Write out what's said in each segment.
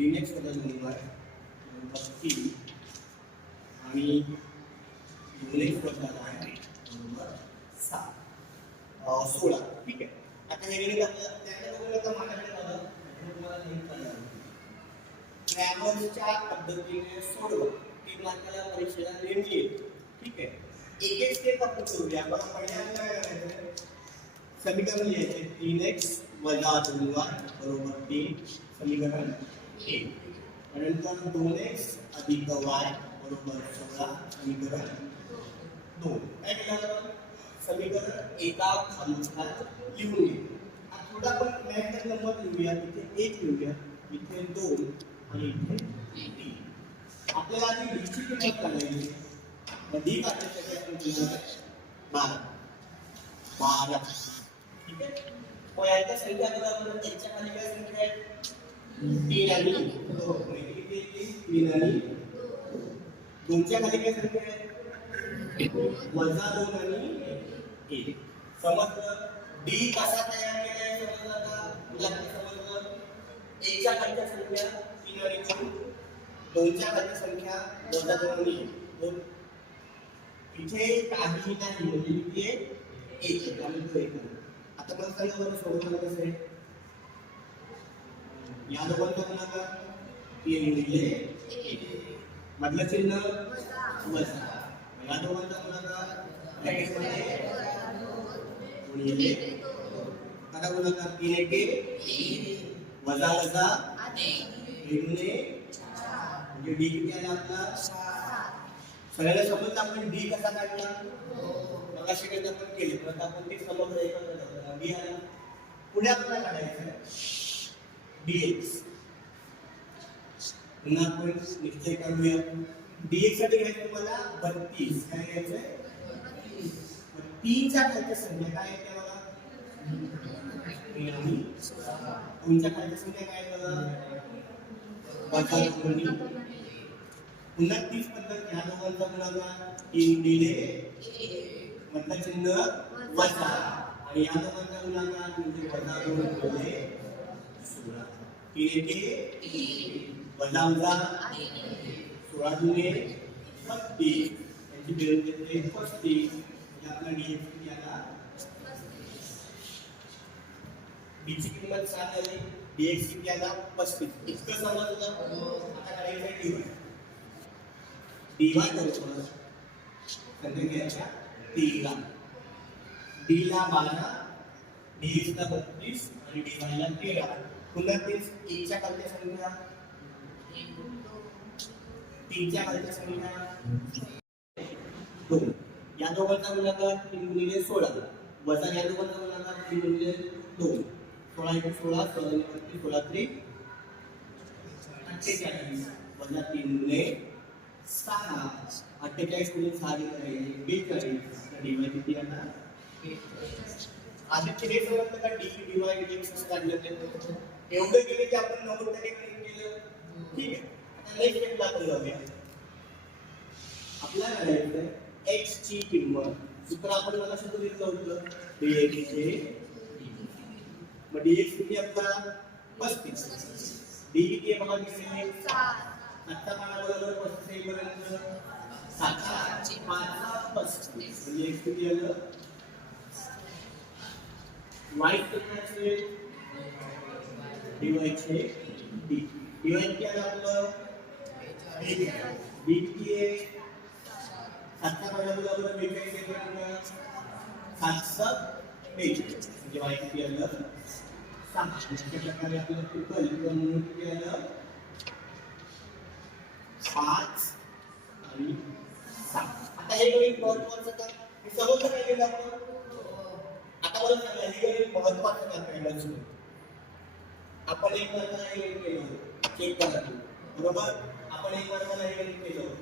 Next number 3 आणि next आहे number 16. ठीक आहे. आता हे गणित आपल्याला त्याकडे बघूया. आता माझ्याकडे बघा, तुम्हाला लिंक करणार ग्रॅमरच्या पद्धतीने सोडवा. 3 मार्काला परीक्षेला नेमली आहे. ठीक आहे. एक एक स्टेप आपण करूया. आपण पहिल्यांदा काय करायचं, समीकरण लिहायचे 3x - 2y बरोबर 3 समीकरण 1. नंतर 2x + y बरोबर 16 समीकरण 2. काय केलं, समीकरण एकाखालोखाल लिहून घे. थोडा पण मॅथचा नंबर लिहूया. इथे 1 लिहूया, इथे 2 आणि इथे 3. आपल्याला आधी डीची किंमत काढायची. डी काढण्यासाठी आपण लिहूया 12. ठीक आहे. याच्या संख्या बरोबर त्याच्या खाली काय संख्या आहे, 3 आणि 2. म्हणजे 3 आणि 2 च्या खाली काय संख्या आहे, -2 आणि 1. समजलं. डी कसा तयार केलाय समजलं. आता तुला समजलं. 1 च्या खालच्या संख्या 3 आणि 2, 2 च्या खालची संख्या -2 आणि 1. इथे काही नाही म्हणजे इथे 1 आणि 1. आता मला सांगा बरं सोडवणं कसं आहे. या दोघांचा गुणाकार 3 गुणिले 1 मधलं चिन्ह वजा. या दोघांचा गुणाकार ब्रॅकेटमध्ये गुणिले आता गुणाकार 3 1 वजा वजा गुणिले म्हणजे डी किती आला आपला 6. सगळ्याला समजलं आपण डी कसा काढला. मग असे काही आपण केले तर आपण ते समजलं एकत्र डी आला. पुढे आपल्याला काढायचं dx. पुन्हा आपण निश्चय करूया. dx साठी घ्यायचं मला 32. काय घ्यायचंय 3 च्या खालच्या संख्या काय आहे बघा 3 आणि 2 च्या खालच्या संख्या काय आहे बघा -2. पुन्हा 30 पद्धत. ह्या दोघांचा गुणाकार 3 गुणिले मधलं चिन्ह वजा आणि या दोघांचा गुणाकार म्हणजे -2 गुणिले 16. 3 वजा वजा 16 गुणिले 32 यांची बेरीज येते 35. म्हणजे आपला dx किती आला, d ची किंमत 7 आली, dx किती आला 35. इतकं समजलं. आता करायचं dy. dy बरोबर संख्या घ्यायच्या 3 ला, d ला 12, dx ला 32 आणि dy ला 13. पुन्हा तेच 1 च्या खालच्या संख्या 3 च्या खालच्या संख्या 2. या दोघांचा गुणाकार 3 गुणिले 16 वजा या दोघांचा गुणाकार 3 गुणिले 2. 16 × 16 16 × 16 3 48 वजा 3 गुणिले 6 48 गुणिले 6 42. dy किती आला. आधी ते समजलं का डी dy dx कसं काढलं ते एवढं केलं की आपण 90% केलं. ठीक आहे. आता नेक्स्ट स्टेपला आपण जाऊया. आपल्याला काढायचं x ची किंमत. सूत्र आपण मला सूत्र लिहिलं होतं dx चे मग dx किती आपला 35. d किती आहे बघा किती 7. आता मला बरोबर 35 पर्यंत 7 ची 5 35 म्हणजे x किती आलं y किती dy चे d. dy किती आलं आपलं d किती आहे 7 बरोबर 42 पर्यंत 742 म्हणजे y किती आलं 6. अशा प्रकारे आपल्याला टोटल किंवा म्हणून किती आलं 5 आणि 7. आता हे गणित महत्त्वाचं का हे समजलं काय केलं आपण. आता मला सांगा हे गणित महत्त्वाचं का करायला. आपण एक मार्काला हे गणित केलं चेक करा बरोबर. आपण एक मार्काला हे गणित केलं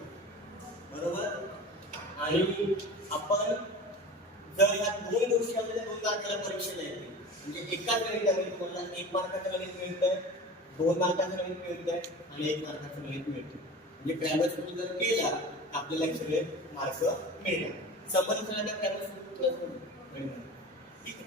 बरोबर. आणि आपण जर या 2 गोष्टींमध्ये 2 मार्काला परीक्षेला येते म्हणजे एकाच गणितामध्ये तुम्हाला 1 मार्काचं गणित मिळतंय, 2 मार्काचं गणित मिळतंय आणि 1 मार्काचं गणित मिळतंय. म्हणजे ग्रॅमर तुम्ही जर केला आपल्याला सगळे मार्क मिळणार. समजलं तर ग्रॅमर ठीक आहे.